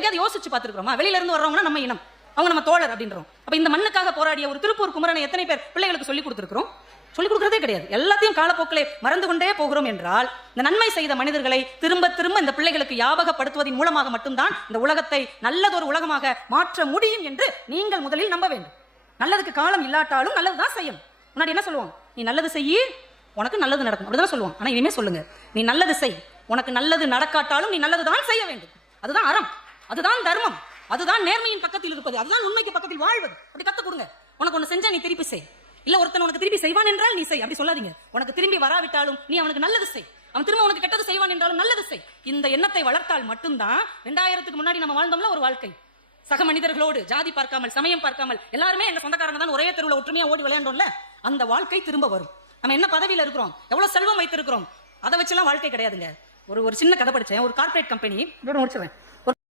என்னைக்காவது யோசிச்சு பார்த்துருக்கோமா? வெளியில இருந்து வர்றவங்க நம்ம இனம், அவங்க நம்ம தோழர் அப்படின்றோம். அப்ப இந்த மண்ணுக்காக போராடிய ஒரு திருப்பூர் குமரனை எத்தனை பேர் பிள்ளைகளுக்கு சொல்லி கொடுத்துருக்கிறோம்? சொல்லிக் கொடுக்கறதே கிடையாது. எல்லாத்தையும் காலப்போக்கிலே மறந்து கொண்டே போகிறோம் என்றால், இந்த நன்மை செய்த மனிதர்களை திரும்ப திரும்ப இந்த பிள்ளைகளுக்கு ஞாபகப்படுத்துவதன் மூலமாக மட்டும்தான் இந்த உலகத்தை நல்லதொரு உலகமாக மாற்ற முடியும் என்று நீங்கள் முதலில் நம்ப வேண்டும். நல்லதுக்கு காலம் இல்லாட்டாலும் நல்லதுதான் செய்யணும். முன்னாடி என்ன சொல்லுவோம்? நீ நல்லது செய்யி, உனக்கு நல்லது நடக்கும், அப்படிதான் சொல்லுவோம். ஆனா இனிமே சொல்லுங்க, நீ நல்லது செய், உனக்கு நல்லது நடக்காட்டாலும் நீ நல்லதுதான் செய்ய வேண்டும். அதுதான் அறம், அதுதான் தர்மம், அதுதான் நேர்மையின் பக்கத்தில் இருப்பது, அதுதான் உண்மைக்கு பக்கத்தில் வாழ்வது. அப்படி கத்து கொடுங்க. உனக்கு ஒண்ணு செஞ்சா நீ திருப்பி செய். இல்ல ஒருத்தன் உனக்கு திருப்பி செய்வான் என்றால் நீ செய், அப்படி சொல்லாதீங்க. உனக்கு திரும்பி வராவிட்டாலும் நீ அவனுக்கு நல்லது செய். அவன் திரும்ப உனக்கு கெட்டது செய்வான் என்றாலும் நல்லது செய். இந்த எண்ணத்தை வளர்த்தால் மட்டும்தான் 2000க்கு முன்னாடி நம்ம வாழ்ந்தோம்ல ஒரு வாழ்க்கை, சக மனிதர்களோடு ஜாதி பார்க்காமல் சமயம் பார்க்காமல் எல்லாருமே எங்க சொந்தக்காரங்க தான், ஒரே தெருவுல ஒற்றுமையா ஓடி விளையாண்டோம்ல, அந்த வாழ்க்கை திரும்ப வரும். நம்ம என்ன பதவியில இருக்கிறோம், எவ்வளவு செல்வம் வைத்திருக்கிறோம், அதை வச்செல்லாம் வாழ்க்கை கிடையாதுங்க. ஒரு சின்ன கதை படிச்சேன். ஒரு கார்பரேட் கம்பெனி, முடிச்சிருவேன்.